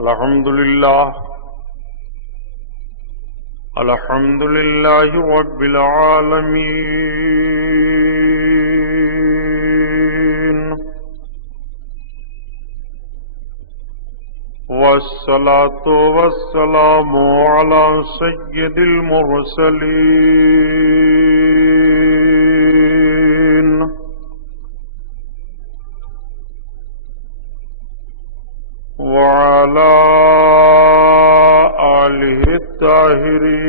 الحمد لله رب العالمين، والصلاة والسلام على سيد المرسلين، وعلى آله الطاهرين،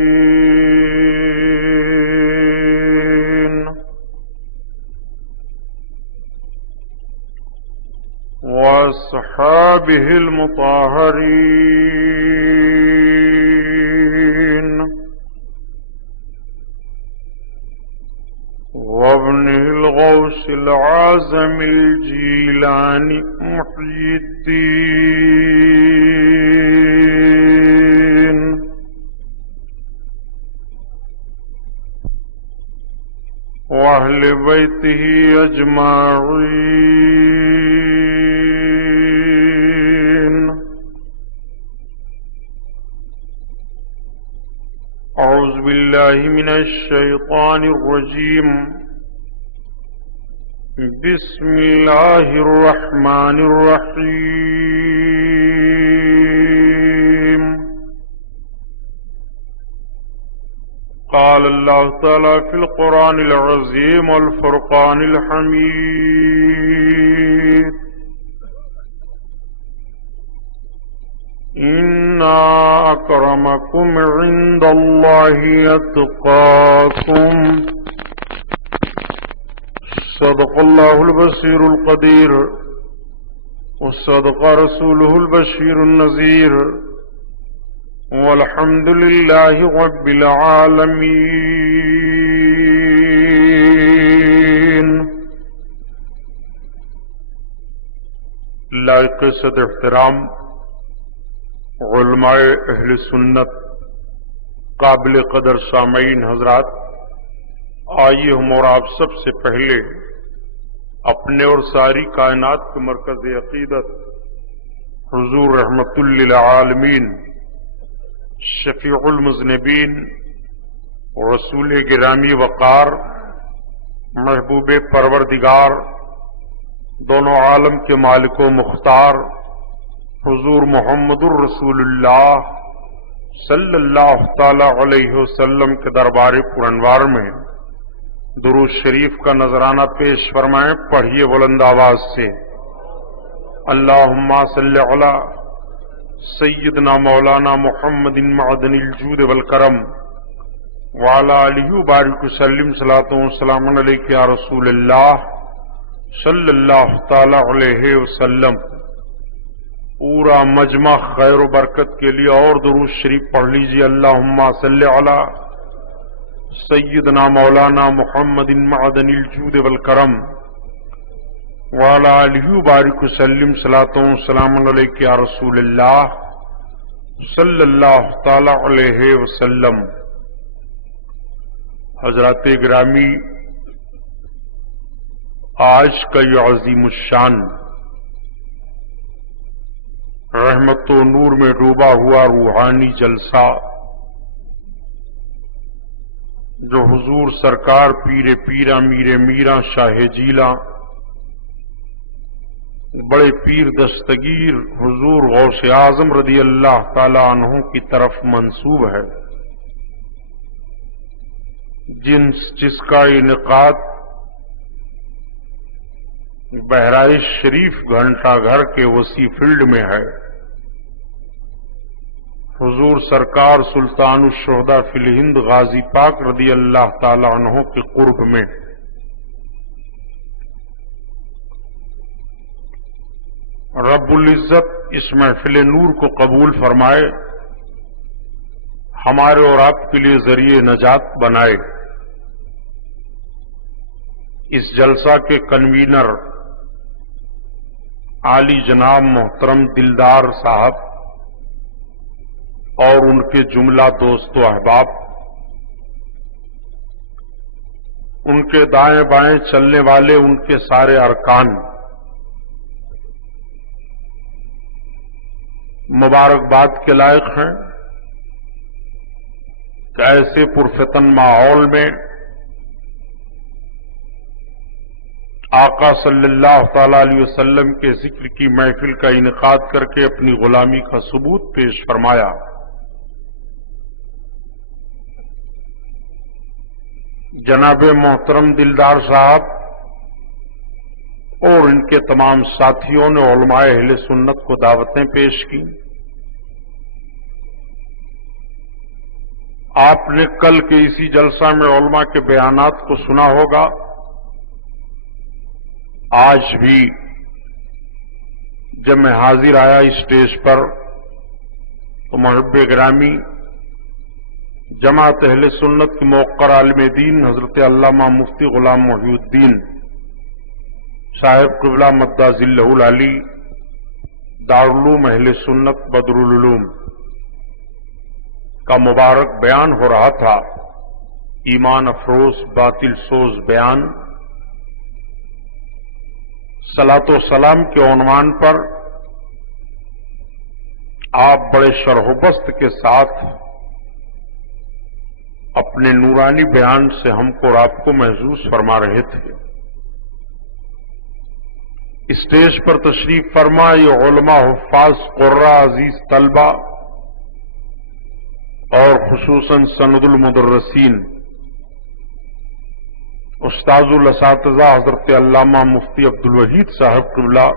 وأصحابه المطهرين، وابنه الغوث العازم الجيلاني محي الدين، وأهل بيته أجمعين. أعوذ بالله من الشيطان الرجيم. بسم الله الرحمن الرحيم. قال الله تعالى في القرآن العظيم والفرقان الحميد: إن أكرمكم عند الله أتقاكم. صدق الله البصير القدير، وصدق رسوله البشير النذير، والحمد لله رب العالمين. لائق صد احترام علماء اہل سنت، قابل قدر سامعین حضرات، آئیے ہم اور آپ سب سے پہلے اپنے اور ساری کائنات کے مرکز عقیدت حضور رحمت للعالمین، شفیع المذنبین، رسول گرامی وقار، محبوب پروردگار، دونوں عالم کے مالک و مختار حضور محمد الرسول اللہ صلی اللہ تعالی علیہ وسلم کے دربار پرانوار میں درود شریف کا نذرانہ پیش فرمائیں. پڑھیے بلند آواز سے: اللہم صلی علی سیدنا مولانا محمد معدن الجود والکرم وعلی آلہ وبارک وسلم صلاۃ و سلام علیک یا رسول اللہ صلی اللہ تعالی علیہ وسلم. پورا مجمع خیر و برکت کے لیے اور درود شریف پڑھ لیجیے: اللہم صلی علی سیدنا مولانا محمد معدن الجود والکرم وعلی آلہ وبارک وسلم صلاۃ و سلام علیک یا رسول اللہ صلی اللہ تعالی علیہ وسلم. حضرات گرامی، آج کا یہ عظیم الشان رحمت و نور میں ڈوبا ہوا روحانی جلسہ جو حضور سرکار پیر پیرا میر میرا شاہ جیلا بڑے پیر دستگیر حضور غوث اعظم رضی اللہ تعالی عنہ کی طرف منسوب ہے، جس کا انعقاد بہرائش شریف گھنٹہ گھر کے وسیع فیلڈ میں ہے. حضور سرکار سلطان الشہداء فی الہند غازی پاک رضی اللہ تعالی عنہ کے قرب میں. رب العزت اس محفل نور کو قبول فرمائے، ہمارے اور آپ کے لیے ذریعہ نجات بنائے. اس جلسہ کے کنوینر عالی جناب محترم دلدار صاحب اور ان کے جملہ دوست و احباب، ان کے دائیں بائیں چلنے والے ان کے سارے ارکان، مبارکباد کے لائق ہیں کہ ایسے پرفتن ماحول میں آقا صلی اللہ تعالی علیہ وسلم کے ذکر کی محفل کا انعقاد کر کے اپنی غلامی کا ثبوت پیش فرمایا۔ جناب محترم دلدار صاحب اور ان کے تمام ساتھیوں نے علماء اہل سنت کو دعوتیں پیش کی۔ آپ نے کل کے اسی جلسہ میں علماء کے بیانات کو سنا ہوگا۔ آج بھی جب میں حاضر آیا اسٹیج پر تو محب گرامی جماعت اہل سنت کے موقر عالم دین حضرت علامہ مفتی غلام محی الدین صاحب قبلہ مدہ ذلہ العلی دارالعلوم اہل سنت بدرالعلوم کا مبارک بیان ہو رہا تھا، ایمان افروز باطل سوز بیان، صلاۃ و سلام کے عنوان پر آپ بڑے شرح و بست کے ساتھ اپنے نورانی بیان سے ہم کو اور آپ کو محظوظ فرما رہے تھے۔ اسٹیج پر تشریف فرما یہ علماء، حفاظ، قراء، عزیز طلبہ اور خصوصاً سند المدرسین، استاذ الاساتذہ حضرت علامہ مفتی عبدالوحید صاحب قبلہ،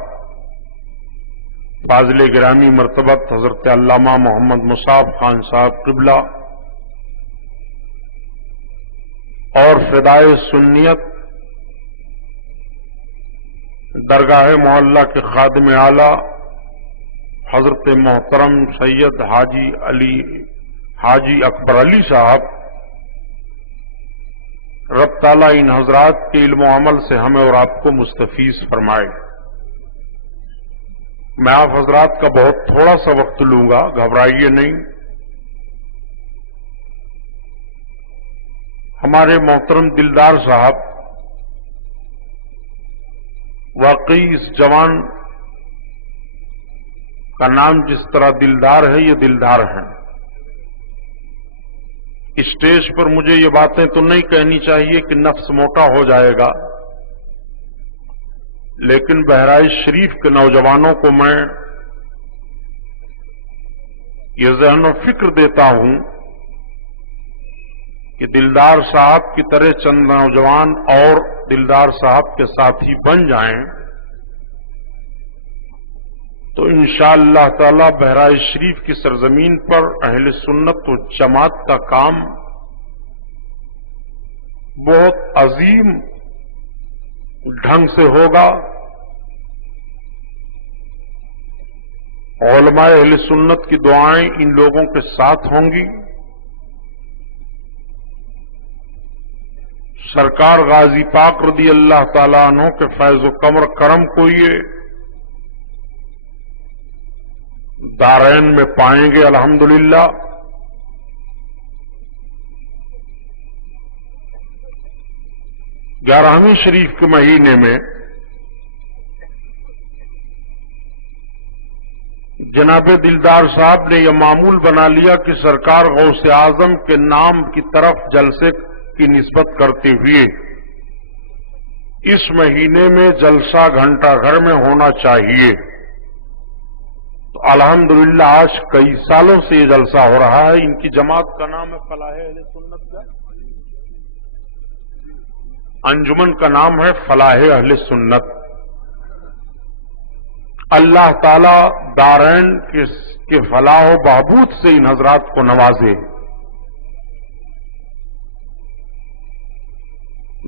فاضل گرامی مرتبت حضرت علامہ محمد مصعب خان صاحب قبلہ اور فدائے سنیت درگاہ محلہ کے خادم اعلی حضرت محترم سید حاجی اکبر علی صاحب، رب تعالیٰ ان حضرات کے علم و عمل سے ہمیں اور آپ کو مستفیض فرمائے۔ میں آپ حضرات کا بہت تھوڑا سا وقت لوں گا، گھبرائیے نہیں۔ ہمارے محترم دلدار صاحب واقعی اس جوان کا نام جس طرح دلدار ہے، یہ دلدار ہیں۔ اسٹیج پر مجھے یہ باتیں تو نہیں کہنی چاہیے کہ نفس موٹا ہو جائے گا، لیکن بہرائچ شریف کے نوجوانوں کو میں یہ ذہن و فکر دیتا ہوں کہ دلدار صاحب کی طرح چند نوجوان اور دلدار صاحب کے ساتھی بن جائیں تو انشاءاللہ تعالی بہرائچ شریف کی سرزمین پر اہل سنت و جماعت کا کام بہت عظیم ڈھنگ سے ہوگا۔ علماء اہل سنت کی دعائیں ان لوگوں کے ساتھ ہوں گی۔ سرکار غازی پاک رضی اللہ تعالیٰ عنہ کے فیض و کرم کو یہ دارین میں پائیں گے الحمدللہ۔ گیارہویں شریف کے مہینے میں جناب دلدار صاحب نے یہ معمول بنا لیا کہ سرکار غوث اعظم کے نام کی طرف جلسے کی نسبت کرتے ہوئے اس مہینے میں جلسہ گھنٹہ گھر میں ہونا چاہیے۔ تو الحمدللہ آج کئی سالوں سے یہ جلسہ ہو رہا ہے۔ ان کی جماعت کا نام ہے فلاح اہل سنت کا، انجمن کا نام ہے فلاح اہل سنت۔ اللہ تعالی دارین کے فلاح و بہبود سے ان حضرات کو نوازے۔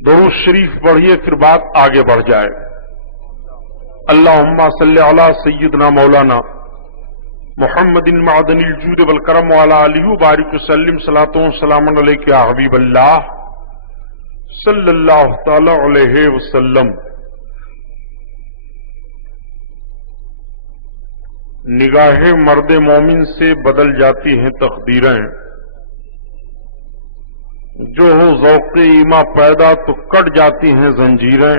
درود شریف پڑھیے پھر بات آگے بڑھ جائے۔ اللہم صلی علی سیدنا مولانا محمد معدن الجود والکرم وعلی آلہ بارک وسلم صلاۃ و سلام علیک یا حبیب اللہ صلی اللہ تعالی علیہ وسلم۔ نگاہ مرد مومن سے بدل جاتی ہیں تقدیریں، جو ہو ذوق ایما پیدا تو کٹ جاتی ہیں زنجیریں۔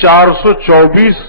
424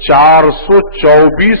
424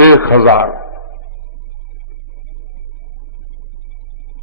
1000।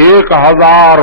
1000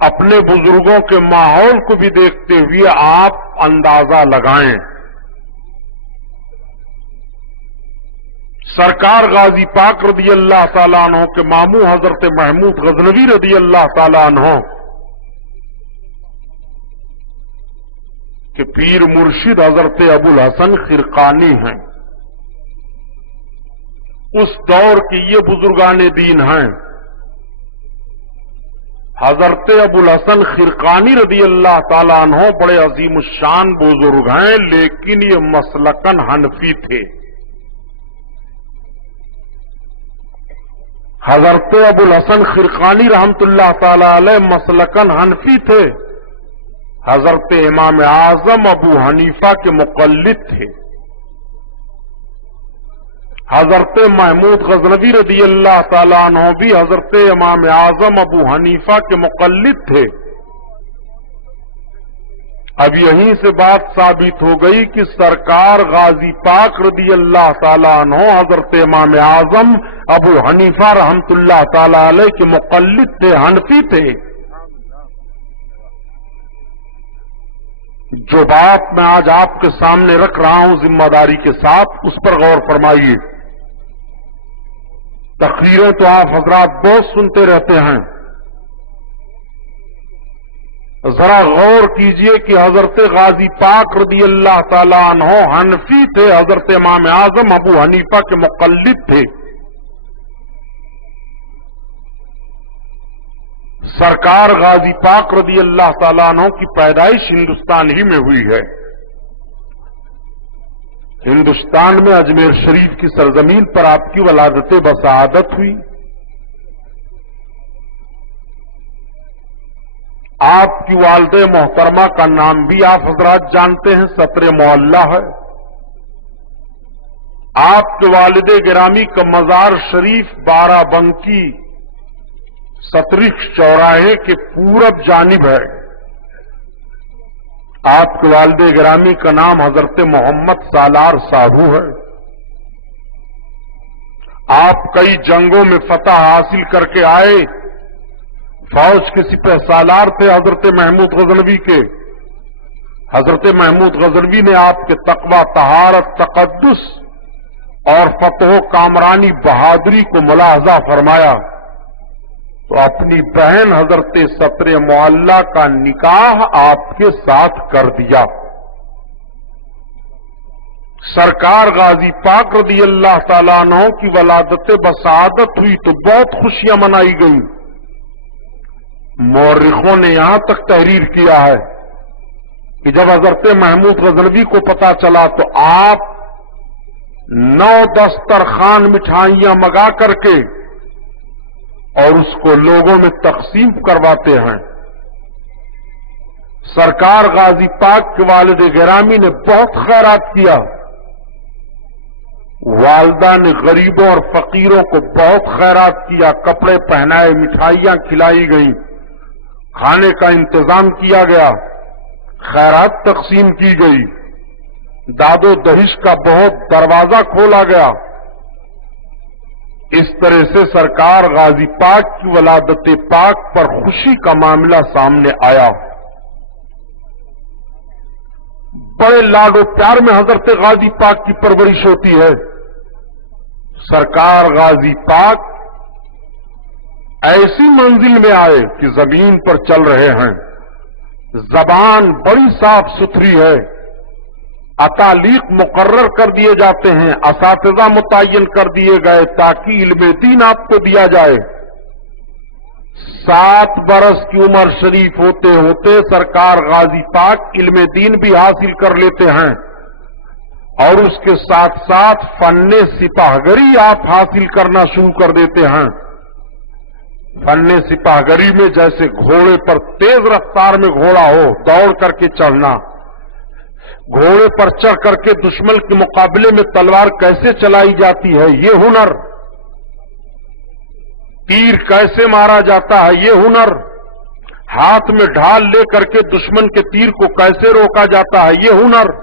اپنے بزرگوں کے ماحول کو بھی دیکھتے ہوئے آپ اندازہ لگائیں. سرکار غازی پاک رضی اللہ تعالیٰ عنہ کے ماموں حضرت محمود غزنوی رضی اللہ تعالیٰ عنہ کہ پیر مرشد حضرت ابو الحسن خرقانی ہیں. اس دور کے یہ بزرگان دین ہیں. حضرت ابو الحسن خرقانی رضی اللہ تعالیٰ عنہ بڑے عظیم الشان بزرگ ہیں، لیکن یہ مسلکن حنفی تھے. حضرت ابو الحسن خرقانی رحمت اللہ تعالی علیہ مسلکن حنفی تھے. حضرت امام اعظم ابو حنیفہ کے مقلد تھے. حضرت محمود غزنوی رضی اللہ تعالیٰ عنہ بھی حضرت امام اعظم ابو حنیفہ کے مقلد تھے. اب یہیں سے بات ثابت ہو گئی کہ سرکار غازی پاک رضی اللہ تعالیٰ عنہ حضرت امام اعظم ابو حنیفہ رحمت اللہ تعالیٰ علیہ کے مقلد تھے، حنفی تھے. جو بات میں آج آپ کے سامنے رکھ رہا ہوں ذمہ داری کے ساتھ، اس پر غور فرمائیے. تقریریں تو آپ حضرات بہت سنتے رہتے ہیں، ذرا غور کیجئے کہ حضرت غازی پاک رضی اللہ تعالی عنہ حنفی تھے، حضرت امام اعظم ابو حنیفہ کے مقلد تھے. سرکار غازی پاک رضی اللہ تعالیٰ عنہ کی پیدائش ہندوستان ہی میں ہوئی ہے. ہندوستان میں اجمیر شریف کی سرزمین پر آپ کی ولادت بسعادت ہوئی. آپ کی والد محترمہ کا نام بھی آپ حضرات جانتے ہیں، ستر معلہ ہے. آپ کے والد گرامی کا مزار شریف بارہ بنکی سترک چوراہے کے پورب جانب ہے. آپ کے والد گرامی کا نام حضرت محمد سالار ساہو ہے. آپ کئی جنگوں میں فتح حاصل کر کے آئے. فوج کے سپہ سالار تھے حضرت محمود غزنوی کے. حضرت محمود غزنوی نے آپ کے تقوی، طہارت، تقدس اور فتح و کامرانی بہادری کو ملاحظہ فرمایا تو اپنی بہن حضرت ستر معلہ کا نکاح آپ کے ساتھ کر دیا. سرکار غازی پاک رضی اللہ تعالیٰ عنہ کی ولادت بسعادت ہوئی تو بہت خوشیاں منائی گئیں. مورخوں نے یہاں تک تحریر کیا ہے کہ جب حضرت محمود غزنوی کو پتا چلا تو آپ 9 دسترخوان مٹھائیاں منگا کر کے اور اس کو لوگوں میں تقسیم کرواتے ہیں. سرکار غازی پاک کے والد گرامی نے بہت خیرات کیا. والدہ نے غریبوں اور فقیروں کو بہت خیرات کیا. کپڑے پہنائے، مٹھائیاں کھلائی گئیں، کھانے کا انتظام کیا گیا، خیرات تقسیم کی گئی، داد و دہش کا بہت دروازہ کھولا گیا. اس طرح سے سرکار غازی پاک کی ولادت پاک پر خوشی کا معاملہ سامنے آیا. بڑے لاڈ و پیار میں حضرت غازی پاک کی پرورش ہوتی ہے. سرکار غازی پاک ایسی منزل میں آئے کہ زمین پر چل رہے ہیں. زبان بڑی صاف ستھری ہے. اتالیق مقرر کر دیے جاتے ہیں، اساتذہ متعین کر دیے گئے تاکہ علم دین آپ کو دیا جائے. 7 برس کی عمر شریف ہوتے ہوتے سرکار غازی پاک علم دین بھی حاصل کر لیتے ہیں اور اس کے ساتھ ساتھ فن سپاہگری آپ حاصل کرنا شروع کر دیتے ہیں. فن سپاہگری میں جیسے گھوڑے پر تیز رفتار میں گھوڑا ہو، دوڑ کر کے چڑھنا، گھوڑے پر چڑھ کر کے دشمن کے مقابلے میں تلوار کیسے چلائی جاتی ہے یہ ہنر، تیر کیسے مارا جاتا ہے یہ ہنر، ہاتھ میں ڈھال لے کر کے دشمن کے تیر کو کیسے روکا جاتا ہے یہ ہنر،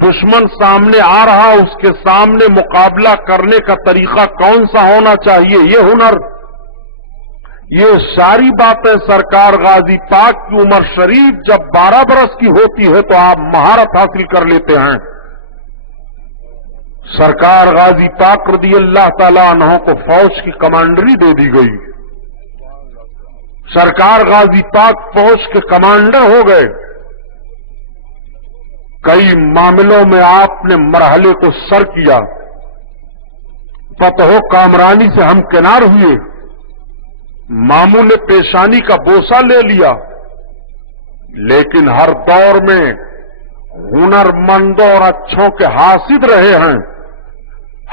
دشمن سامنے آ رہا اس کے سامنے مقابلہ کرنے کا طریقہ کون سا ہونا چاہیے یہ ہنر، یہ ساری باتیں سرکار غازی پاک کی عمر شریف جب 12 برس کی ہوتی ہے تو آپ مہارت حاصل کر لیتے ہیں۔ سرکار غازی پاک رضی اللہ تعالی عنہ کو فوج کی کمانڈری دے دی گئی۔ سرکار غازی پاک فوج کے کمانڈر ہو گئے۔ کئی معاملوں میں آپ نے مرحلے کو سر کیا، فتح و کامرانی سے ہمکنار ہوئے، معمول پیشانی کا بوسہ لے لیا، لیکن ہر دور میں ہنرمندوں اور اچھوں کے حاسد رہے ہیں۔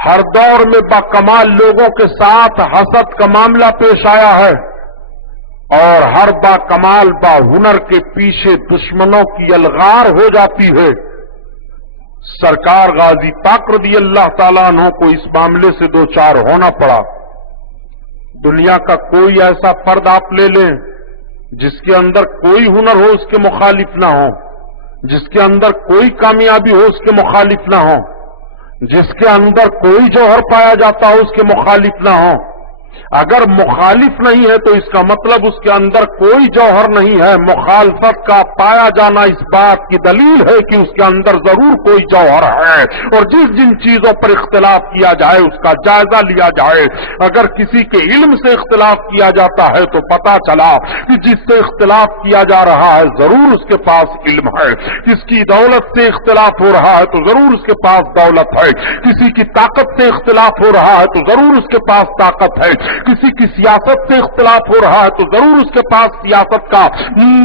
ہر دور میں باکمال لوگوں کے ساتھ حسد کا معاملہ پیش آیا ہے، اور ہر باکمال باہنر کے پیچھے دشمنوں کی الغار ہو جاتی ہے۔ سرکار غازی پاک رضی اللہ تعالیٰ عنہ کو اس معاملے سے دو چار ہونا پڑا۔ دنیا کا کوئی ایسا فرد آپ لے لیں جس کے اندر کوئی ہنر ہو اس کے مخالف نہ ہو، جس کے اندر کوئی کامیابی ہو اس کے مخالف نہ ہو، جس کے اندر کوئی جوہر پایا جاتا ہو اس کے مخالف نہ ہو۔ اگر مخالف نہیں ہے تو اس کا مطلب اس کے اندر کوئی جوہر نہیں ہے۔ مخالفت کا پایا جانا اس بات کی دلیل ہے کہ اس کے اندر ضرور کوئی جوہر ہے، اور جن چیزوں پر اختلاف کیا جائے اس کا جائزہ لیا جائے۔ اگر کسی کے علم سے اختلاف کیا جاتا ہے تو پتا چلا کہ جس سے اختلاف کیا جا رہا ہے ضرور اس کے پاس علم ہے۔ کس کی دولت سے اختلاف ہو رہا ہے تو ضرور اس کے پاس دولت ہے۔ کسی کی طاقت سے اختلاف ہو رہا ہے تو ضرور اس کے پاس طاقت ہے۔ کسی کی سیاست سے اختلاف ہو رہا ہے تو ضرور اس کے پاس سیاست کا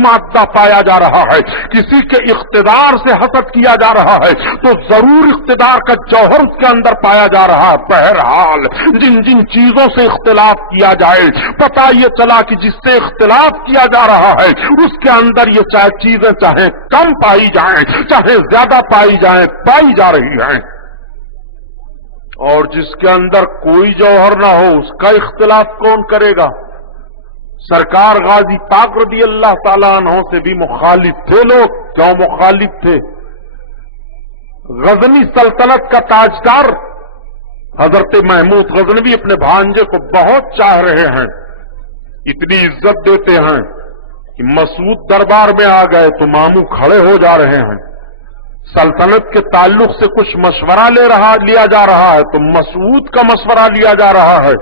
مادہ پایا جا رہا ہے۔ کسی کے اقتدار سے حسد کیا جا رہا ہے تو ضرور اقتدار کا جوہر اس کے اندر پایا جا رہا ہے۔ بہرحال جن چیزوں سے اختلاف کیا جائے پتہ یہ چلا کہ جس سے اختلاف کیا جا رہا ہے اس کے اندر یہ چیزیں چاہے کم پائی جائیں چاہے زیادہ پائی جائیں پائی جا رہی ہیں، اور جس کے اندر کوئی جوہر نہ ہو اس کا اختلاف کون کرے گا؟ سرکار غازی پاک رضی اللہ تعالیٰ عنہ سے بھی مخالف تھے لوگ۔ کیوں مخالف تھے؟ غزنی سلطنت کا تاجدار حضرت محمود غزنوی اپنے بھانجے کو بہت چاہ رہے ہیں، اتنی عزت دیتے ہیں کہ مسعود دربار میں آ گئے تو ماموں کھڑے ہو جا رہے ہیں۔ سلطنت کے تعلق سے کچھ مشورہ لیا جا رہا ہے تو مسعود کا مشورہ لیا جا رہا ہے۔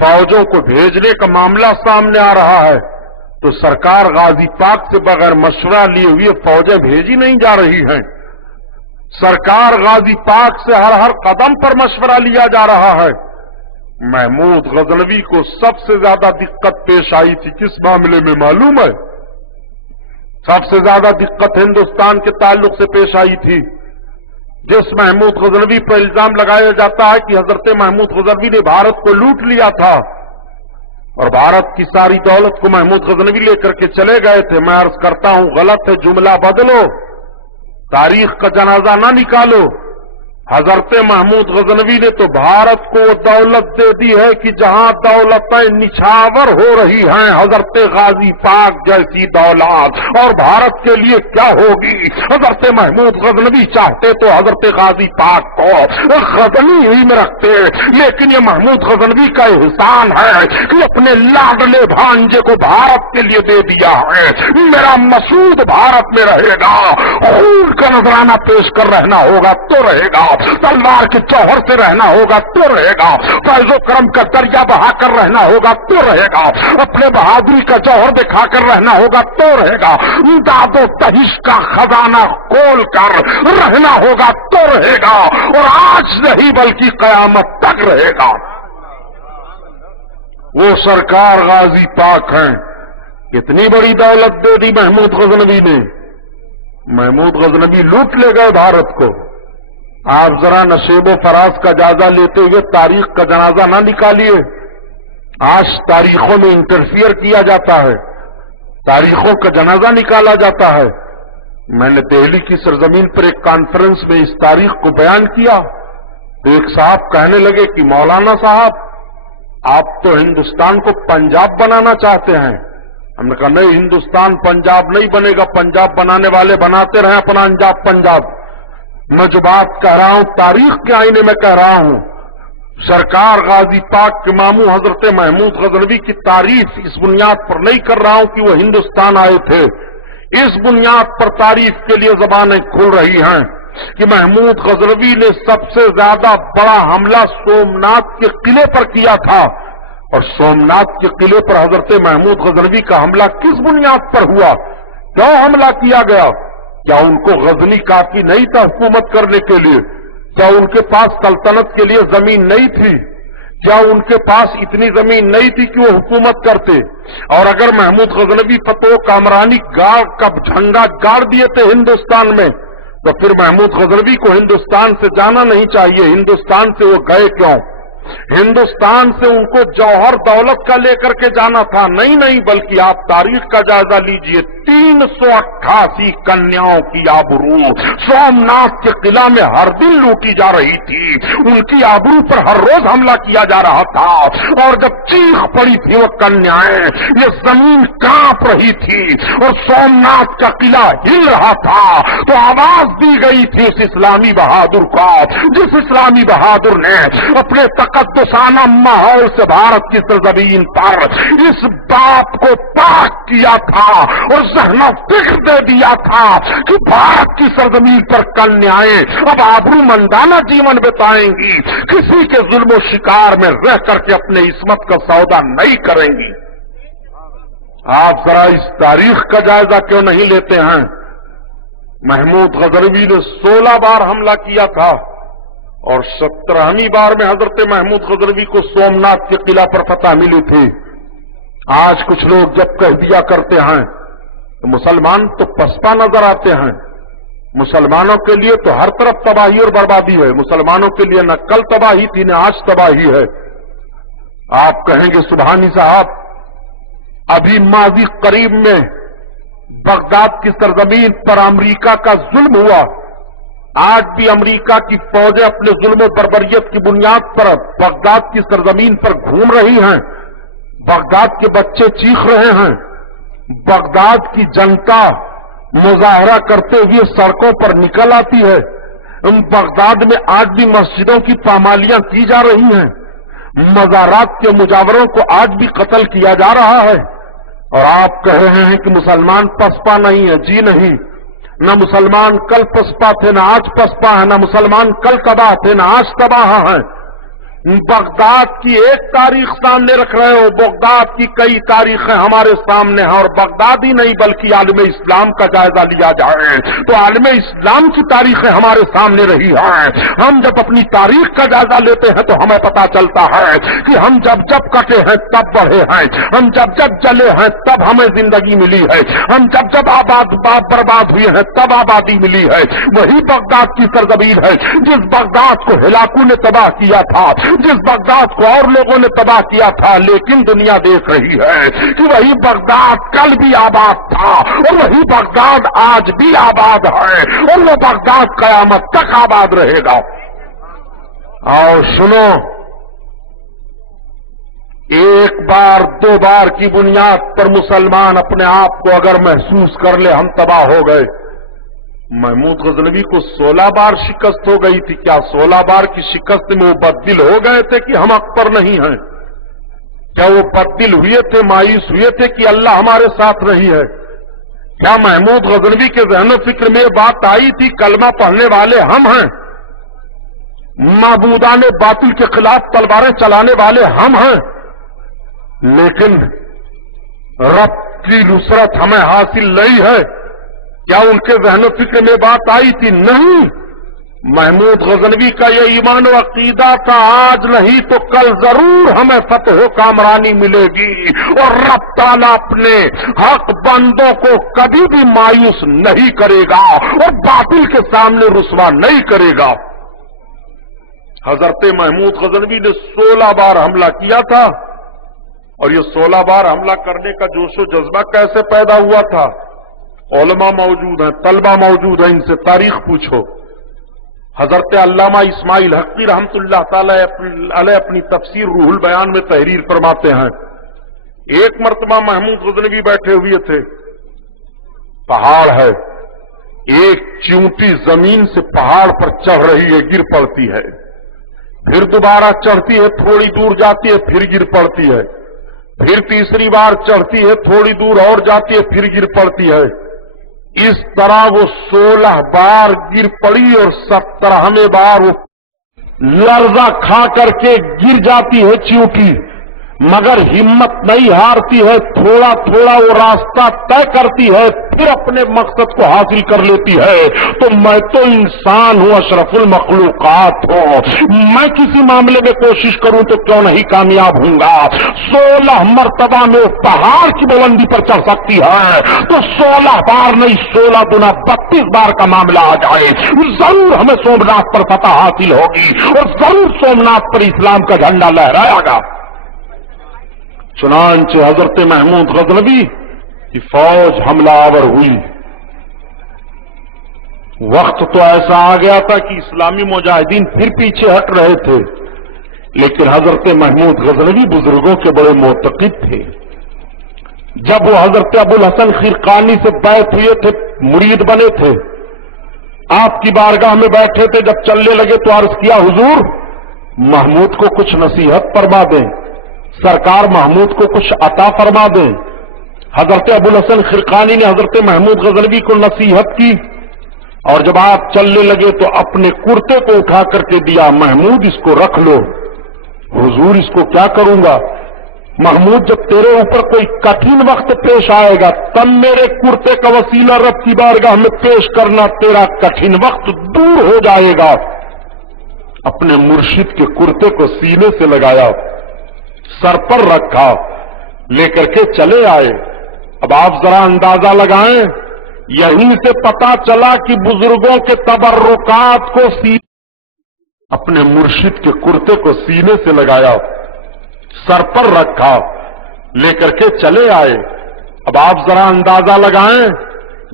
فوجوں کو بھیجنے کا معاملہ سامنے آ رہا ہے تو سرکار غازی پاک سے بغیر مشورہ لیے ہوئے فوجیں بھیجی نہیں جا رہی ہیں۔ سرکار غازی پاک سے ہر قدم پر مشورہ لیا جا رہا ہے۔ محمود غزنوی کو سب سے زیادہ دقت پیش آئی تھی کس معاملے میں معلوم ہے؟ سب سے زیادہ دقت ہندوستان کے تعلق سے پیش آئی تھی۔ جس محمود غزنوی پر الزام لگایا جاتا ہے کہ حضرت محمود غزنوی نے بھارت کو لوٹ لیا تھا اور بھارت کی ساری دولت کو محمود غزنوی لے کر کے چلے گئے تھے، میں عرض کرتا ہوں غلط ہے، جملہ بدلو، تاریخ کا جنازہ نہ نکالو۔ حضرت محمود غزنوی نے تو بھارت کو دولت دے دی ہے کہ جہاں دولتیں نچھاور ہو رہی ہیں، حضرت غازی پاک جیسی دولت اور بھارت کے لیے کیا ہوگی؟ حضرت محمود غزنوی چاہتے تو حضرت غازی پاک کو غزنی ہی میں رکھتے، لیکن یہ محمود غزنوی کا احسان ہے کہ اپنے لاڈلے بھانجے کو بھارت کے لیے دے دیا ہے۔ میرا مسعود بھارت میں رہے گا، خون کا نذرانہ پیش کر رہنا ہوگا تو رہے گا، تلوار کے جوہر سے رہنا ہوگا تو رہے گا، فیض و کرم کا دریا بہا کر رہنا ہوگا تو رہے گا، اپنے بہادری کا جوہر دکھا کر رہنا ہوگا تو رہے گا، داد و دہش کا خزانہ کھول کر رہنا ہوگا تو رہے گا، اور آج نہیں بلکہ قیامت تک رہے گا۔ وہ سرکار غازی پاک ہیں، کتنی بڑی دولت دے دی محمود غزنوی نے۔ محمود غزنوی لوٹ لے گئے بھارت کو۔ آپ ذرا نشیب و فراز کا جائزہ لیتے ہوئے تاریخ کا جنازہ نہ نکالیے۔ آج تاریخوں میں انٹرفیئر کیا جاتا ہے، تاریخوں کا جنازہ نکالا جاتا ہے۔ میں نے دہلی کی سرزمین پر ایک کانفرنس میں اس تاریخ کو بیان کیا تو ایک صاحب کہنے لگے کہ مولانا صاحب آپ تو ہندوستان کو پنجاب بنانا چاہتے ہیں۔ ہم نے کہا نہیں، ہندوستان پنجاب نہیں بنے گا، پنجاب بنانے والے بناتے رہیں اپنا انجاب پنجاب۔ میں جو بات کہہ رہا ہوں تاریخ کے آئینے میں کہہ رہا ہوں سرکار غازی پاک کے ماموں حضرت محمود غزنوی کی تعریف اس بنیاد پر نہیں کر رہا ہوں کہ وہ ہندوستان آئے تھے، اس بنیاد پر تعریف کے لیے زبانیں کھل رہی ہیں کہ محمود غزنوی نے سب سے زیادہ بڑا حملہ سومناتھ کے قلعے پر کیا تھا، اور سومناتھ کے قلعے پر حضرت محمود غزنوی کا حملہ کس بنیاد پر ہوا؟ کیوں حملہ کیا گیا؟ کیا ان کو غزنی کافی نہیں تھا حکومت کرنے کے لیے؟ کیا ان کے پاس سلطنت کے لیے زمین نہیں تھی؟ کیا ان کے پاس اتنی زمین نہیں تھی کہ وہ حکومت کرتے؟ اور اگر محمود غزنوی فتح کامرانی گاڑ کا جھنڈا گاڑ دیے تھے ہندوستان میں، تو پھر محمود غزنوی کو ہندوستان سے جانا نہیں چاہیے۔ ہندوستان سے وہ گئے کیوں؟ ہندوستان سے ان کو جوہر دولت کا لے کر کے جانا تھا، نہیں بلکہ آپ تاریخ کا جائزہ لیجئے، 388 کنیاؤں کی آبرو سومناتھ کے قلعہ میں ہر دن لوٹی جا رہی تھی، ان کی آبرو پر ہر روز حملہ کیا جا رہا تھا، اور جب چیخ پڑی تھی وہ کنیائیں، یہ زمین کانپ رہی تھی اور سومناتھ کا قلعہ ہل رہا تھا، تو آواز دی گئی تھی اس اسلامی بہادر کو، جس اسلامی بہادر نے اپنے تقدسانہ ماحول سے بھارت کی سرزمین پر اس بات کو پاک کیا تھا اور ذہن و فکر دے دیا تھا کہ بھارت کی سرزمین پر کنیائیں اب آبرو مندانہ جیون بتائیں گی، کسی کے ظلم و شکار میں رہ کر کے اپنے عصمت کا سودا نہیں کریں گی۔ آپ ذرا اس تاریخ کا جائزہ کیوں نہیں لیتے ہیں؟ محمود غزنوی نے 16 بار حملہ کیا تھا، اور 17ویں بار میں حضرت محمود غزنوی کو سومناتھ کے قلعہ پر فتح ملی تھی۔ آج کچھ لوگ جب کہہ دیا کرتے ہیں تو مسلمان تو پسپا نظر آتے ہیں، مسلمانوں کے لیے تو ہر طرف تباہی اور بربادی ہے، مسلمانوں کے لیے نہ کل تباہی تھی نہ آج تباہی ہے۔ آپ کہیں گے سبحانی صاحب، ابھی ماضی قریب میں بغداد کی سرزمین پر امریکہ کا ظلم ہوا، آج بھی امریکہ کی فوجیں اپنے ظلم و بربریت کی بنیاد پر بغداد کی سرزمین پر گھوم رہی ہیں، بغداد کے بچے چیخ رہے ہیں، بغداد کی جنتا مظاہرہ کرتے ہوئے سڑکوں پر نکل آتی ہے، بغداد میں آج بھی مسجدوں کی پامالیاں کی جا رہی ہیں، مزارات کے مجاوروں کو آج بھی قتل کیا جا رہا ہے، اور آپ کہہ رہے ہیں کہ مسلمان پسپا نہیں ہے۔ جی نہیں، نہ مسلمان کل پسپا تھے نہ آج پسپا ہے، نہ مسلمان کل تباہ تھے نہ آج تباہ ہیں۔ بغداد کی ایک تاریخ سامنے رکھ رہے ہو، بغداد کی کئی تاریخیں ہمارے سامنے ہیں، اور بغداد ہی نہیں بلکہ عالم اسلام کا جائزہ لیا جائے تو عالم اسلام کی تاریخیں ہمارے سامنے رہی ہیں۔ ہم جب اپنی تاریخ کا جائزہ لیتے ہیں تو ہمیں پتا چلتا ہے کہ ہم جب جب کٹے ہیں تب بڑھے ہیں، ہم جب جب جلے ہیں تب ہمیں زندگی ملی ہے، ہم جب جب برباد ہوئے ہیں تب آبادی ملی ہے۔ وہی بغداد کی سرزمین ہے جس بغداد کو ہلاکو نے تباہ کیا تھا، جس بغداد کو اور لوگوں نے تباہ کیا تھا، لیکن دنیا دیکھ رہی ہے کہ وہی بغداد کل بھی آباد تھا اور وہی بغداد آج بھی آباد ہے، اور وہ بغداد قیامت تک آباد رہے گا۔ اور سنو، ایک بار دو بار کی بنیاد پر مسلمان اپنے آپ کو اگر محسوس کر لے ہم تباہ ہو گئے، محمود غزنوی کو 16 بار شکست ہو گئی تھی، کیا 16 بار کی شکست میں وہ بددل ہو گئے تھے کہ ہم حق پر نہیں ہیں؟ کیا وہ بددل ہوئے تھے، مایوس ہوئے تھے کہ اللہ ہمارے ساتھ نہیں ہے؟ کیا محمود غزنوی کے ذہن و فکر میں یہ بات آئی تھی کلمہ پڑھنے والے ہم ہیں، معبودان باطل کے خلاف تلواریں چلانے والے ہم ہیں، لیکن رب کی نصرت ہمیں حاصل نہیں ہے؟ کیا ان کے ذہن و فکر میں بات آئی تھی؟ نہیں۔ محمود غزنوی کا یہ ایمان و عقیدہ تھا، آج نہیں تو کل ضرور ہمیں فتح و کامرانی ملے گی، اور رب تعالیٰ اپنے حق بندوں کو کبھی بھی مایوس نہیں کرے گا اور باطل کے سامنے رسوا نہیں کرے گا۔ حضرت محمود غزنوی نے 16 بار حملہ کیا تھا، اور یہ 16 بار حملہ کرنے کا جوش و جذبہ کیسے پیدا ہوا تھا؟ علماء موجود ہیں، طلبہ موجود ہیں، ان سے تاریخ پوچھو۔ حضرت علامہ اسماعیل حقی رحمت اللہ تعالی علیہ اپنی تفسیر روح البیان میں تحریر فرماتے ہیں، ایک مرتبہ محمود غزنوی بیٹھے ہوئے تھے، پہاڑ ہے، ایک چیونٹی زمین سے پہاڑ پر چڑھ رہی ہے، گر پڑتی ہے، پھر دوبارہ چڑھتی ہے، تھوڑی دور جاتی ہے، پھر گر پڑتی ہے، پھر تیسری بار چڑھتی ہے، تھوڑی دور اور جاتی ہے، پھر گر پڑتی ہے۔ اس طرح وہ 16 بار گر پڑی اور 17ویں بار وہ لرزہ کھا کر کے گر جاتی ہے چیونٹی، مگر ہمت نہیں ہارتی ہے، تھوڑا تھوڑا وہ راستہ طے کرتی ہے، پھر اپنے مقصد کو حاصل کر لیتی ہے۔ تو میں تو انسان ہوں، اشرف المخلوقات ہوں، میں کسی معاملے میں کوشش کروں تو کیوں نہیں کامیاب ہوں گا؟ 16 مرتبہ میں پہاڑ کی بلندی پر چڑھ سکتی ہے، تو 16 بار نہیں 16 گنا 32 بار کا معاملہ آ جائے، ضرور ہمیں سومناتھ پر فتح حاصل ہوگی اور ضرور سومناتھ پر اسلام کا جھنڈا لہرائے گا۔ چنانچہ حضرت محمود غزنوی کی فوج حملہ آور ہوئی۔ وقت تو ایسا آ گیا تھا کہ اسلامی مجاہدین پھر پیچھے ہٹ رہے تھے، لیکن حضرت محمود غزنوی بزرگوں کے بڑے معتقد تھے۔ جب وہ حضرت ابو الحسن خرقانی سے بیعت ہوئے تھے، مرید بنے تھے، آپ کی بارگاہ میں بیٹھے تھے، جب چلنے لگے تو عرض کیا، حضور محمود کو کچھ نصیحت فرما دیں، سرکار محمود کو کچھ عطا فرما دیں۔ حضرت ابو الحسن خرقانی نے حضرت محمود غزنوی کو نصیحت کی، اور جب آپ چلنے لگے تو اپنے کرتے کو اٹھا کر کے دیا، محمود اس کو رکھ لو۔ حضور اس کو کیا کروں گا؟ محمود جب تیرے اوپر کوئی کٹھن وقت پیش آئے گا تب میرے کرتے کا وسیلہ رب کی بارگاہ میں پیش کرنا، تیرا کٹھن وقت دور ہو جائے گا۔ اپنے مرشد کے کرتے کو سینے سے لگایا، سر پر رکھا، لے کر کے چلے آئے۔ اب آپ ذرا اندازہ لگائیں، یہیں سے پتا چلا کہ بزرگوں کے تبرکات کو اپنے مرشد کے کرتے کو سینے سے لگایا، سر پر رکھا، لے کر کے چلے آئے۔ اب آپ ذرا اندازہ لگائیں،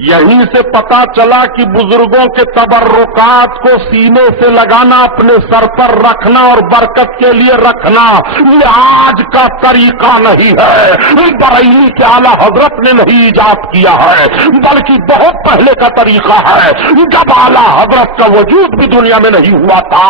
یہیں سے پتا چلا کہ بزرگوں کے تبرکات کو سینے سے لگانا، اپنے سر پر رکھنا اور برکت کے لیے رکھنا یہ آج کا طریقہ نہیں ہے، بریلی کے اعلیٰ حضرت نے نہیں ایجاد کیا ہے، بلکہ بہت پہلے کا طریقہ ہے، جب اعلیٰ حضرت کا وجود بھی دنیا میں نہیں ہوا تھا۔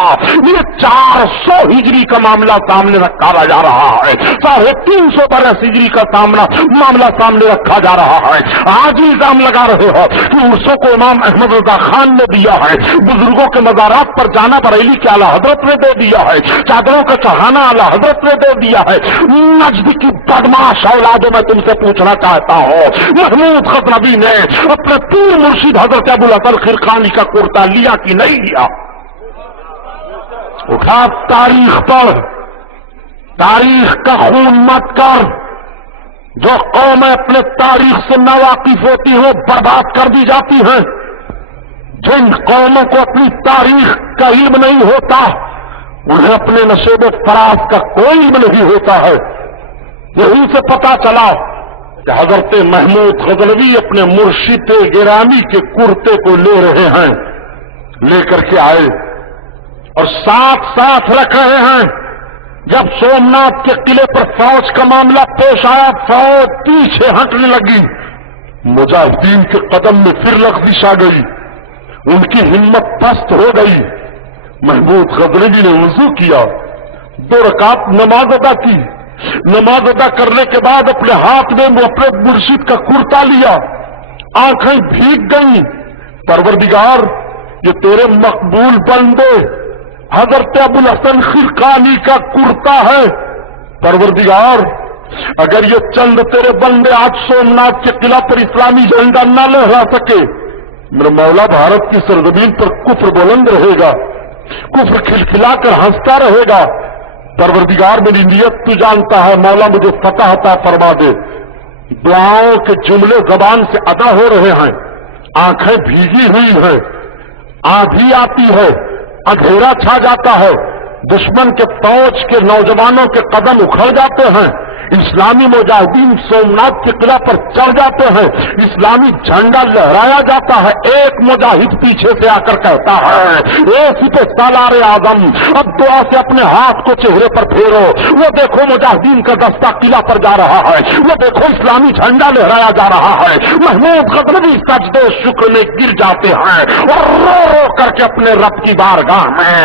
یہ 400 ہجری کا معاملہ سامنے رکھا جا رہا ہے، 350 برس ہجری کا معاملہ سامنے رکھا جا رہا ہے۔ آج الزام لگا رہے ہو کہ عرسوں کو امام احمد رضا خان نے دیا ہے، بزرگوں کے مزارات پر جانا بریلی کے اعلیٰ حضرت نے دے دیا ہے، چادروں کا چڑھانا اعلیٰ حضرت نے دے دیا ہے۔ نجد کی بدماش اولادوں میں تم سے پوچھنا چاہتا ہوں، محمود غزنوی نے اپنے پیر مرشد حضرت ابو الحسن خرقانی کا کرتا لیا کہ نہیں لیا؟ اٹھا تاریخ پڑھ، تاریخ کا خون مت کر۔ جو قومیں اپنے تاریخ سے ناواقف ہوتی ہیں برباد کر دی جاتی ہیں، جن قوموں کو اپنی تاریخ کا علم نہیں ہوتا انہیں اپنے نشیب فراز کا کوئی علم نہیں ہوتا ہے۔ یہیں سے پتا چلا کہ حضرت محمود غزنوی اپنے مرشد گرامی کے کرتے کو لے رہے ہیں، لے کر کے آئے اور ساتھ رکھ رہے ہیں۔ جب سومناتھ کے قلعے پر فوج کا معاملہ پیش آیا، فوج پیچھے ہٹنے لگی، مجاہدین کے قدم میں پھر لغزش آ گئی، ان کی ہمت پست ہو گئی۔ محمود غزنوی نے وضو کیا، 2 رکعت نماز ادا کی، نماز ادا کرنے کے بعد اپنے ہاتھ میں وہ اپنے مرشد کا کرتا لیا، آنکھیں بھیگ گئیں۔ پروردگار یہ تیرے مقبول بندے حضرت ابو الحسن خرقانی کا کرتا ہے، پروردگار اگر یہ چند تیرے بندے آج سومناتھ کے قلعہ پر اسلامی جھنڈا نہ لہرا سکے، میرا مولا بھارت کی سرزمین پر کفر بلند رہے گا، کفر کھلکھلا کر ہنستا رہے گا۔ پروردگار میری نیت تو جانتا ہے، مولا مجھے فتح عطا فرما دے۔ دعاؤں کے جملے زبان سے ادا ہو رہے ہیں، آنکھیں بھیگی ہوئی ہیں، آندھی آتی ہے، اندھیرا چھا جاتا ہے، دشمن کے فوج کے نوجوانوں کے قدم اکھڑ جاتے ہیں، اسلامی مجاہدین سومناتھ کے قلعہ پر چڑھ جاتے ہیں، اسلامی جھنڈا لہرایا جاتا ہے، ایک مجاہد پیچھے سے آ کر کہتا ہے اے سپہ سالار اعظم اب دعا سے اپنے ہاتھ کو چہرے پر پھیرو، وہ دیکھو مجاہدین کا دستہ قلعہ پر جا رہا ہے، وہ دیکھو اسلامی جھنڈا لہرایا جا رہا ہے۔ محمود غزنوی سجدے شکر میں گر جاتے ہیں اور رو رو کر کے اپنے رب کی بارگاہ میں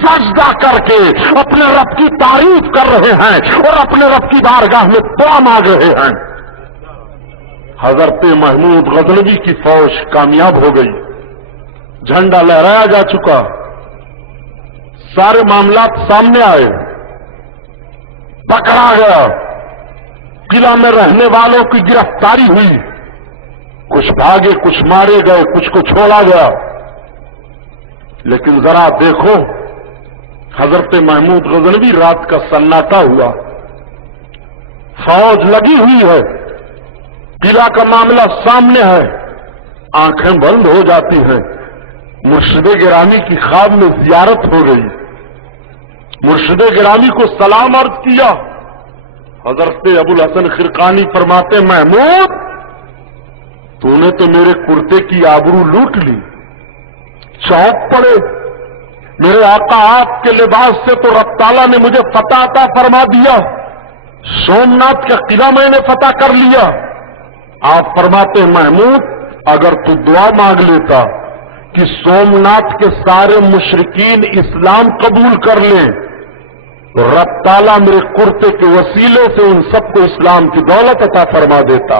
سجدہ کر کے اپنے رب کی تعریف کر رہے ہیں اور اپنے رب کی بارگاہ میں دعا مانگ رہے ہیں۔ حضرت محمود غزنوی کی فوج کامیاب ہو گئی، جھنڈا لہرایا جا چکا، سارے معاملات سامنے آئے، پکڑا گیا، قلعہ میں رہنے والوں کی گرفتاری ہوئی، کچھ بھاگے، کچھ مارے گئے، کچھ کو چھوڑا گیا۔ لیکن ذرا دیکھو حضرت محمود غزنوی رات کا سناٹا ہوا، فوج لگی ہوئی ہے، قلعہ کا معاملہ سامنے ہے، آنکھیں بند ہو جاتی ہیں۔ مرشد گرامی کی خواب میں زیارت ہو گئی، مرشد گرامی کو سلام عرض کیا۔ حضرت ابوالحسن خرقانی فرماتے محمود تو نے تو میرے کرتے کی آبرو لوٹ لی، چونک پڑے، میرے آقا آپ کے لباس سے تو رب تعالیٰ نے مجھے فتح عطا فرما دیا، سومناتھ کا قلعہ میں نے فتح کر لیا۔ آپ فرماتے محمود اگر تو دعا مانگ لیتا کہ سومناتھ کے سارے مشرکین اسلام قبول کر لیں تو رب تعالیٰ میرے کرتے کے وسیلے سے ان سب کو اسلام کی دولت عطا فرما دیتا۔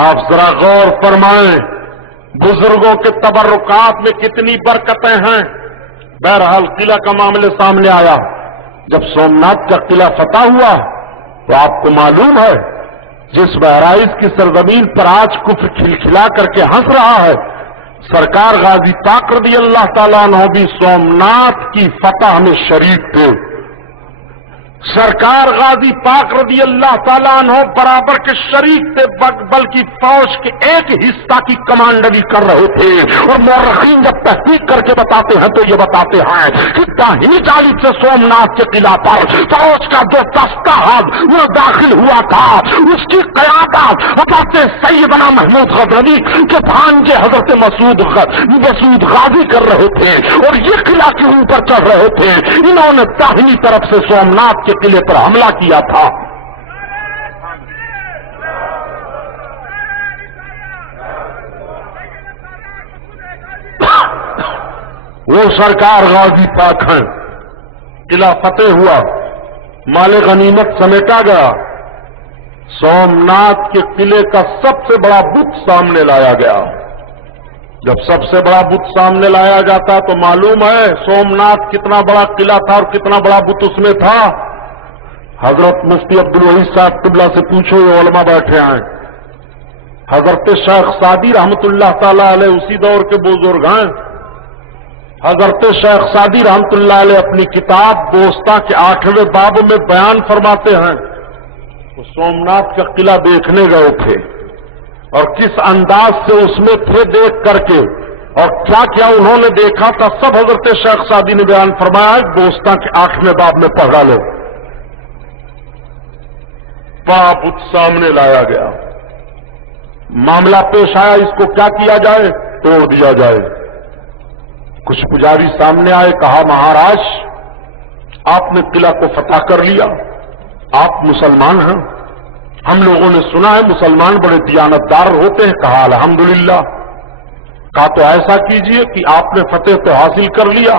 آپ ذرا غور فرمائیں، بزرگوں کے تبرکات میں کتنی برکتیں ہیں۔ بہرحال قلعہ کا معاملے سامنے آیا، جب سومناتھ کا قلعہ فتح ہوا تو آپ کو معلوم ہے جس بہرائچ کی سرزمین پر آج کفر کھلکھلا کر کے ہنس رہا ہے، سرکار غازی پاک رضی اللہ تعالیٰ عنہ بھی سومناتھ کی فتح میں شریک تھے۔ سرکار غازی پاک رضی اللہ تعالیٰ عنہ برابر کے شریک تھے، بلکہ فوج کے ایک حصہ کی کمانڈری کر رہے تھے۔ اور مورخین جب تحقیق کر کے بتاتے ہیں تو یہ بتاتے ہیں کہ داہنی جانب سے سومناتھ کے قلعہ پر فوج کا جو دستہ وہ داخل ہوا تھا، اس کی قیادت حضرت سیدنا محمود غزنوی کے بھانجے حضرت مسعود غازی کر رہے تھے اور یہ قلعہ کے اوپر چڑھ رہے تھے۔ انہوں نے داہنی طرف سے سومناتھ کے قلعے پر حملہ کیا تھا۔ وہ سرکار غازی پاک ہیں، قلعہ فتح ہوا، مال غنیمت سمیٹا گیا، سومناتھ کے قلعے کا سب سے بڑا بت سامنے لایا گیا۔ جب سب سے بڑا بت سامنے لایا جاتا تو معلوم ہے سومناتھ کتنا بڑا قلعہ تھا اور کتنا بڑا بت اس میں تھا۔ حضرت مفتی عبدالوحید صاحب قبلہ سے پوچھو، یہ علماء بیٹھے ہیں، حضرت شیخ سعدی رحمت اللہ تعالی علیہ اسی دور کے بزرگ ہیں۔ حضرت شیخ سعدی رحمت اللہ علیہ اپنی کتاب دوستہ کے 8ویں باب میں بیان فرماتے ہیں وہ سومناتھ کا قلعہ دیکھنے گئے تھے اور کس انداز سے اس میں تھے دیکھ کر کے اور کیا کیا انہوں نے دیکھا تھا، سب حضرت شیخ سعدی نے بیان فرمایا ہے، دوستہ کے 8ویں باب میں پڑھا لو۔ بڑا بت سامنے لایا گیا، معاملہ پیش آیا اس کو کیا کیا جائے، توڑ دیا جائے۔ کچھ پجاری سامنے آئے، کہا مہاراج آپ نے قلعہ کو فتح کر لیا، آپ مسلمان ہیں، ہم لوگوں نے سنا ہے مسلمان بڑے دیانتدار ہوتے ہیں۔ کہا الحمدللہ۔ کہا تو ایسا کیجئے کہ آپ نے فتح تو حاصل کر لیا،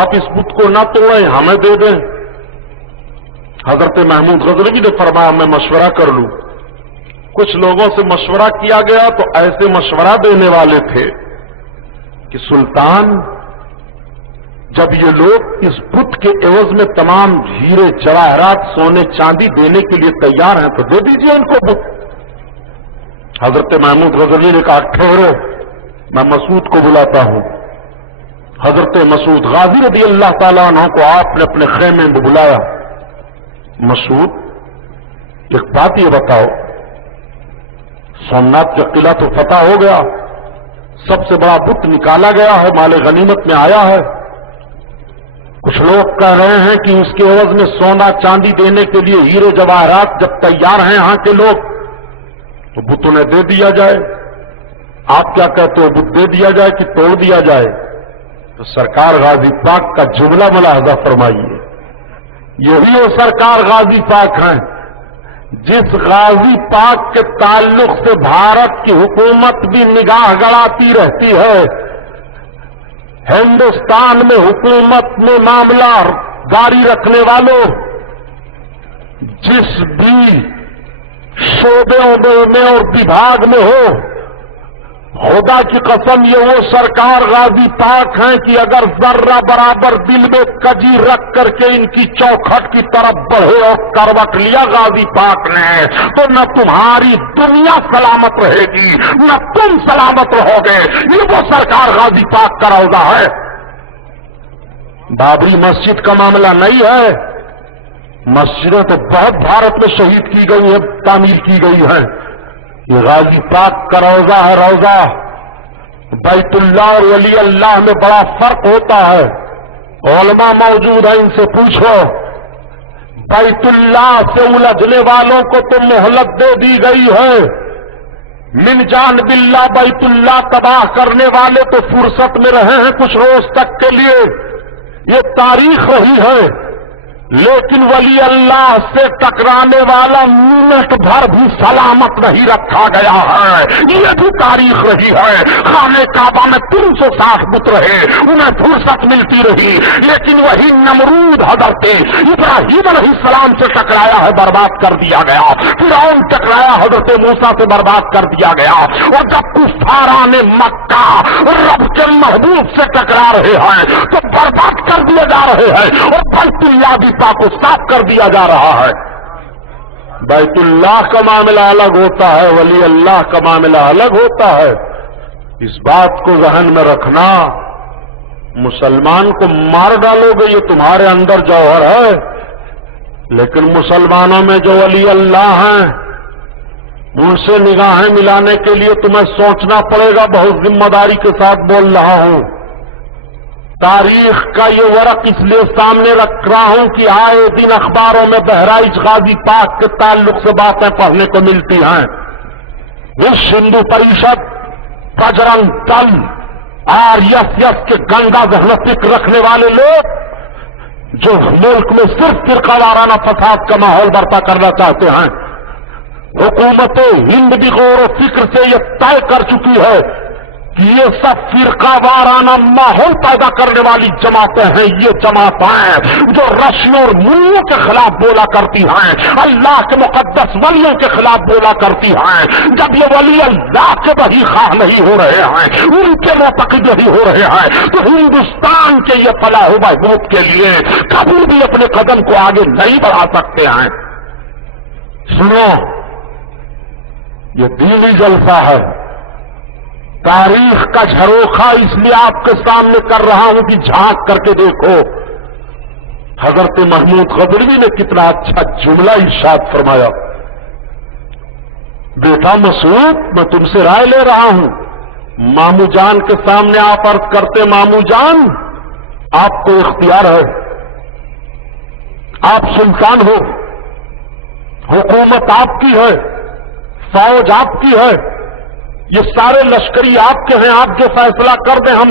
آپ اس بت کو نہ توڑیں، ہمیں دے دیں۔ حضرت محمود غزنوی نے فرمایا میں مشورہ کر لوں۔ کچھ لوگوں سے مشورہ کیا گیا تو ایسے مشورہ دینے والے تھے کہ سلطان جب یہ لوگ اس بت کے عوض میں تمام ہیرے جواہرات سونے چاندی دینے کے لیے تیار ہیں تو دے دیجئے ان کو بت۔ حضرت محمود غزنوی نے کہا ٹھہرو، میں مسعود کو بلاتا ہوں۔ حضرت مسعود غازی رضی اللہ تعالیٰ عنہ کو آپ نے اپنے خیمے میں بلایا۔ مسعود ایک بات یہ بتاؤ، سومناتھ کا قلعہ تو فتح ہو گیا، سب سے بڑا بت نکالا گیا ہے، مال غنیمت میں آیا ہے، کچھ لوگ کہہ رہے ہیں کہ اس کے عوض میں سونا چاندی دینے کے لیے ہیرے جواہرات جب تیار ہیں یہاں کے لوگ تو بت انہیں دے دیا جائے. آپ کیا کہتے ہو, بت دے دیا جائے کہ توڑ دیا جائے؟ تو سرکار غازی پاک کا جملہ ملاحظہ فرمائیے. یہی وہ سرکار غازی پاک ہیں جس غازی پاک کے تعلق سے بھارت کی حکومت بھی نگاہ گڑاتی رہتی ہے. ہندوستان میں حکومت میں معاملہ جاری رکھنے والوں جس بھی شعبوں میں اور وبھاگ میں ہو, خدا کی قسم یہ وہ سرکار غازی پاک ہیں کہ اگر ذرہ برابر دل میں کجی رکھ کر کے ان کی چوکھٹ کی طرف بڑھے اور کروٹ لیا غازی پاک نے تو نہ تمہاری دنیا سلامت رہے گی نہ تم سلامت رہو گے. یہ وہ سرکار غازی پاک کا روضہ ہے. بابری مسجد کا معاملہ نہیں ہے. مسجدیں تو بہت بھارت میں شہید کی گئی ہیں, تعمیر کی گئی ہیں. یہ غازی پاک کا روضہ ہے. روضہ بیت اللہ اور ولی اللہ میں بڑا فرق ہوتا ہے. علماء موجود ہیں, ان سے پوچھو. بیت اللہ سے الجھنے والوں کو تو مہلت دے دی گئی ہے. من جانب اللہ بیت اللہ تباہ کرنے والے تو فرصت میں رہے ہیں کچھ روز تک کے لیے, یہ تاریخ رہی ہے. لیکن ولی اللہ سے ٹکرانے والا منٹ بھر بھی سلامت نہیں رکھا گیا ہے. یہ بھی تاریخ رہی ہے. خانہ کعبہ میں 360 بت رہے, انہیں فرصت ملتی رہی, لیکن وہی نمرود حضرت ابراہیم علیہ السلام سے ٹکرایا ہے, برباد کر دیا گیا. فرعون ٹکرایا حضرت موسیٰ سے, برباد کر دیا گیا. اور جب کفاران مکہ رب کے محبوب سے ٹکرا رہے ہیں تو برباد کر دیے جا رہے ہیں, اور بیت اللہ بھی کو صاف کر دیا جا رہا ہے. بیت اللہ کا معاملہ الگ ہوتا ہے, ولی اللہ کا معاملہ الگ ہوتا ہے. اس بات کو ذہن میں رکھنا. مسلمان کو مار ڈالو گے یہ تمہارے اندر جوہر ہے, لیکن مسلمانوں میں جو ولی اللہ ہیں ان سے نگاہیں ملانے کے لیے تمہیں سوچنا پڑے گا. بہت ذمہ داری کے ساتھ بول رہا ہوں. تاریخ کا یہ ورق اس لیے سامنے رکھ رہا ہوں کہ آئے دن اخباروں میں بہرائچ غازی پاک کے تعلق سے باتیں پڑھنے کو ملتی ہیں. وشو ہندو پریشد, بجرنگ دل اور یس کے گندا ذہن فکر رکھنے والے لوگ جو ملک میں صرف فرقہ وارانہ فساد کا ماحول برپا کرنا چاہتے ہیں. حکومت ہند بھی غور و فکر سے یہ طے کر چکی ہے کہ یہ سب فرقہ وارانہ ماحول پیدا کرنے والی جماعتیں ہیں. یہ جماعتیں جو رشیوں اور منوں کے خلاف بولا کرتی ہیں, اللہ کے مقدس ولیوں کے خلاف بولا کرتی ہیں. جب یہ ولی اللہ کے وہی خواہ نہیں ہو رہے ہیں, ان کے معتقد نہیں ہو رہے ہیں, تو ہندوستان کے یہ فلاح و بہبود کے لیے کبھی بھی اپنے قدم کو آگے نہیں بڑھا سکتے ہیں. سنو, یہ دینی جلسہ ہے. تاریخ کا جھروکھا اس لیے آپ کے سامنے کر رہا ہوں کہ جھانک کر کے دیکھو. حضرت محمود غزنوی نے کتنا اچھا جملہ ارشاد فرمایا. بیٹا مسعود, میں تم سے رائے لے رہا ہوں. مامو جان کے سامنے آپ عرض کرتے, مامو جان آپ کو اختیار ہے, آپ سلطان ہو, حکومت آپ کی ہے, فوج آپ کی ہے, یہ سارے لشکری آپ کے ہیں, آپ جو فیصلہ کر دیں ہم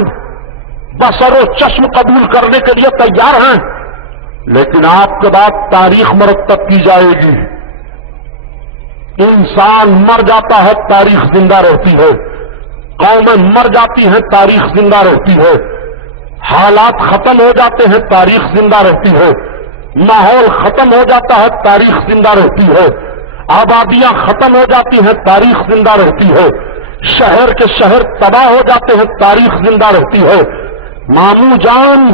بسر و چشم قبول کرنے کے لیے تیار ہیں. لیکن آپ کے بعد تاریخ مرتب کی جائے گی. انسان مر جاتا ہے, تاریخ زندہ رہتی ہے. قومیں مر جاتی ہیں, تاریخ زندہ رہتی ہے. حالات ختم ہو جاتے ہیں, تاریخ زندہ رہتی ہے. ماحول ختم ہو جاتا ہے, تاریخ زندہ رہتی ہے. آبادیاں ختم ہو جاتی ہیں, تاریخ زندہ رہتی ہے. شہر کے شہر تباہ ہو جاتے ہیں, تاریخ زندہ رہتی ہے. مامو جان,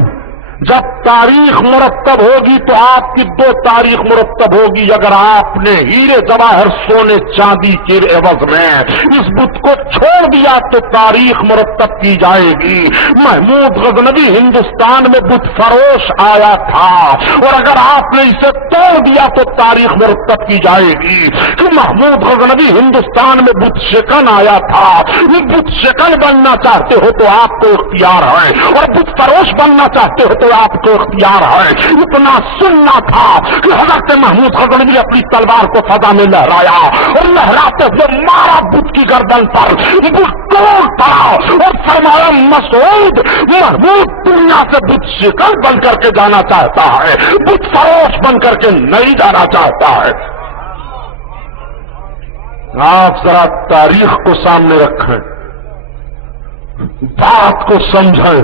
جب تاریخ مرتب ہوگی تو آپ کی 2 تاریخ مرتب ہوگی. اگر آپ نے ہیرے جواہر سونے چاندی کے عوض میں اس بت کو چھوڑ دیا تو تاریخ مرتب کی جائے گی. محمود غزنوی ہندوستان میں بت فروش آیا تھا, اور اگر آپ نے اسے توڑ دیا تو تاریخ مرتب کی جائے گی کہ محمود غزنوی ہندوستان میں بت شکن آیا تھا. یہ بت شکن بننا چاہتے ہو تو آپ کو اختیار ہے, اور بت فروش بننا چاہتے ہو تو آپ کو اختیار ہے. اتنا سننا تھا کہ حضرت محمود غزنوی اپنی تلوار کو فضا میں لہرایا اور لہراتے ہوئے مارا بت کی گردن پر, بت ٹوٹ پڑا اور فرمایا مسعود, محمود دنیا سے بت شکن بن کر کے جانا چاہتا ہے, بت فروش بن کر کے نہیں جانا چاہتا ہے. آپ ذرا تاریخ کو سامنے رکھیں, بات کو سمجھیں.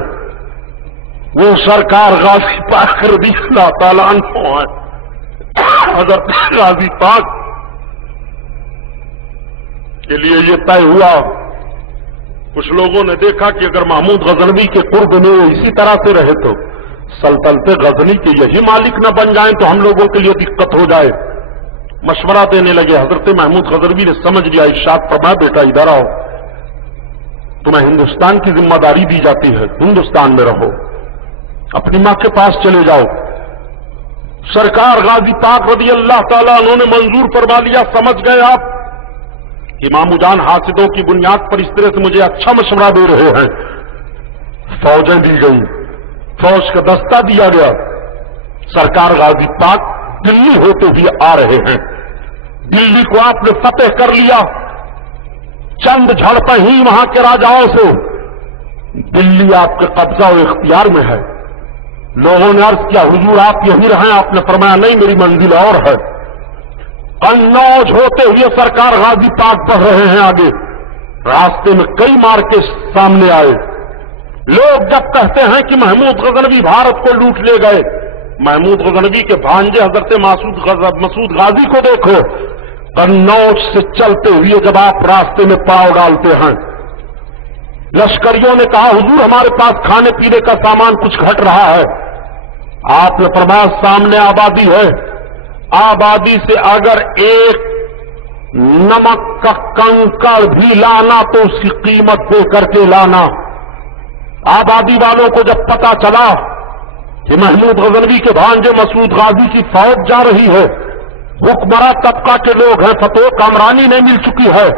وہ سرکار غازی پاک رضی اللہ تعالیٰ عنہ ہیں. حضرت غازی پاک کے لیے یہ طے ہوا, کچھ لوگوں نے دیکھا کہ اگر محمود غزنوی کے قرب میں اسی طرح سے رہے تو سلطنت غزنی کے یہی مالک نہ بن جائیں تو ہم لوگوں کے لیے دقت ہو جائے. مشورہ دینے لگے. حضرت محمود غزنوی نے سمجھ لیا, ارشاد فرمایا بیٹا ادھر آؤ, تمہیں ہندوستان کی ذمہ داری دی جاتی ہے, ہندوستان میں رہو, اپنی ماں کے پاس چلے جاؤ. سرکار غازی پاک رضی اللہ تعالیٰ انہوں نے منظور فرما لیا. سمجھ گئے آپ امام جان حاسدوں کی بنیاد پر اس طرح سے مجھے اچھا مشورہ دے رہے ہیں. فوجیں دی گئی, فوج کا دستہ دیا گیا. سرکار غازی پاک دلی ہوتے ہوئے آ رہے ہیں. دلی کو آپ نے فتح کر لیا. چند جھڑپیں ہی وہاں کے راجاؤں سے. دلی آپ کے قبضہ و اختیار میں ہے. لوگوں نے عرض کیا حضور آپ یہیں رہیں, آپ نے فرمایا نہیں میری منزل اور ہے. قنوج ہوتے ہوئے سرکار غازی پاک بڑھ رہے ہیں آگے. راستے میں کئی مارکے سامنے آئے. لوگ جب کہتے ہیں کہ محمود غزنوی بھارت کو لوٹ لے گئے, محمود غزنوی کے بھانجے حضرت مسعود غازی کو دیکھو. قنوج سے چلتے ہوئے جب آپ راستے میں پاؤں ڈالتے ہیں, لشکریوں نے کہا حضور ہمارے پاس کھانے پینے کا سامان کچھ گھٹ رہا ہے. آپ نے فرمایا سامنے آبادی ہے, آبادی سے اگر ایک نمک کا کنکڑ بھی لانا تو اس کی قیمت دے کر کے لانا. آبادی والوں کو جب پتا چلا کہ محمود غزنوی کے بھانجے مسعود غازی کی فوج جا رہی ہے, حکمراں طبقہ کے لوگ ہیں, فتح کامرانی نہیں مل چکی ہے,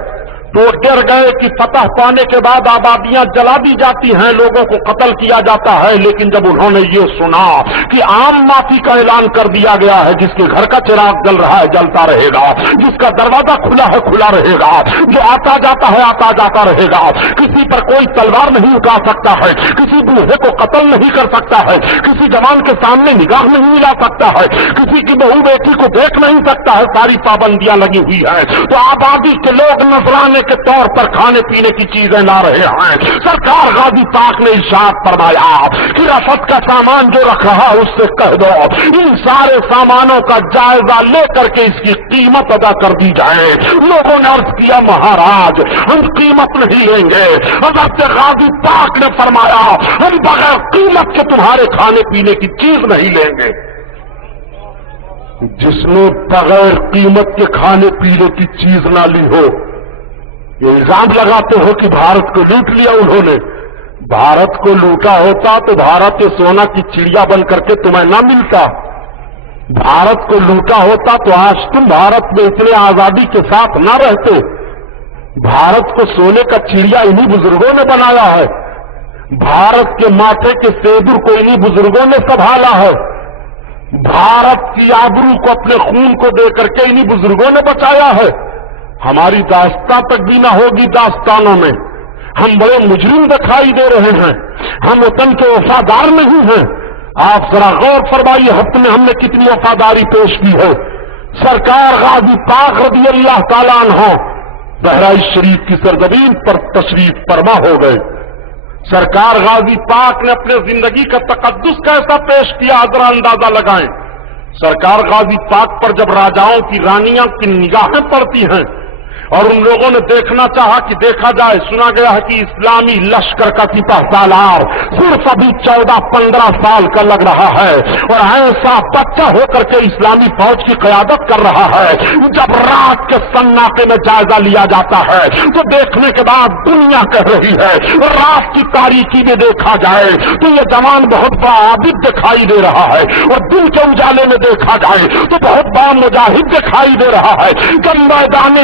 تو ڈر گئے کہ فتح پانے کے بعد آبادیاں جلا دی جاتی ہیں, لوگوں کو قتل کیا جاتا ہے. لیکن جب انہوں نے یہ سنا کہ عام معافی کا اعلان کر دیا گیا ہے, جس کے گھر کا چراغ جل رہا ہے جلتا رہے گا, جس کا دروازہ کھلا ہے کھلا رہے گا, جو آتا جاتا ہے آتا جاتا رہے گا, کسی پر کوئی تلوار نہیں اٹھا سکتا ہے, کسی بوڑھے کو قتل نہیں کر سکتا ہے, کسی جوان کے سامنے نگاہ نہیں ملا سکتا ہے, کسی کی بہو بیٹی کو دیکھ نہیں سکتا ہے, ساری پابندیاں لگی ہوئی ہیں, تو آبادی کے لوگ نذرانے کے طور پر کھانے پینے کی چیزیں لا رہے ہیں. سرکار غازی پاک نے ارشاد فرمایا کہ رفت کا سامان جو رکھ رہا ہے اس سے کہہ دو ان سارے سامانوں کا جائزہ لے کر کے اس کی قیمت ادا کر دی جائے. لوگوں نے عرض کیا مہاراج ہم قیمت نہیں لیں گے. حضرت غازی پاک نے فرمایا ہم بغیر قیمت کے تمہارے کھانے پینے کی چیز نہیں لیں گے. جس نے بغیر قیمت کے کھانے پینے کی چیز نہ لی ہو, یہ الزام لگاتے ہو کہ بھارت کو لوٹ لیا انہوں نے. بھارت کو لوٹا ہوتا تو بھارت کے سونا کی چڑیا بن کر کے تمہیں نہ ملتا. بھارت کو لوٹا ہوتا تو آج تم بھارت میں اتنے آزادی کے ساتھ نہ رہتے. بھارت کو سونے کا چڑیا انہی بزرگوں نے بنایا ہے. بھارت کے ماتھے کے سیدور کو انہی بزرگوں نے سنبھالا ہے. بھارت کی آبرو کو اپنے خون کو دے کر کے انہی بزرگوں نے بچایا ہے. ہماری داستان تک بھی نہ ہوگی داستانوں میں. ہم بڑے مجرم دکھائی دے رہے ہیں, ہم وطن کے وفادار نہیں ہیں. آپ ذرا غور فرمائیے حق میں ہم نے کتنی وفاداری پیش کی ہے. سرکار غازی پاک رضی اللہ تعالیٰ عنہ بہرائچ شریف کی سرزمین پر تشریف فرما ہو گئے. سرکار غازی پاک نے اپنے زندگی کا تقدس کیسا پیش کیا ذرا اندازہ لگائیں. سرکار غازی پاک پر جب راجاؤں کی رانیاں کی نگاہیں پڑتی ہیں اور ان لوگوں نے دیکھنا چاہا کہ دیکھا جائے, سنا گیا ہے کہ اسلامی لشکر کا سپہ سالار صرف ابھی 14-15 سال کا لگ رہا ہے اور ایسا بچہ ہو کر کے اسلامی فوج کی قیادت کر رہا ہے. جب رات کے سناٹے میں جائزہ لیا جاتا ہے تو دیکھنے کے بعد دنیا کہہ رہی ہے, رات کی تاریکی میں دیکھا جائے تو یہ جوان بہت بڑا عابد دکھائی دے رہا ہے اور دن کے اجالے میں دیکھا جائے تو بہت بڑا مجاہد دکھائی دے رہا ہے. جب میدان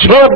6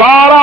12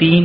3,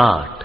8।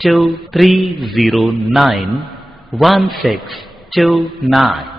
23091629।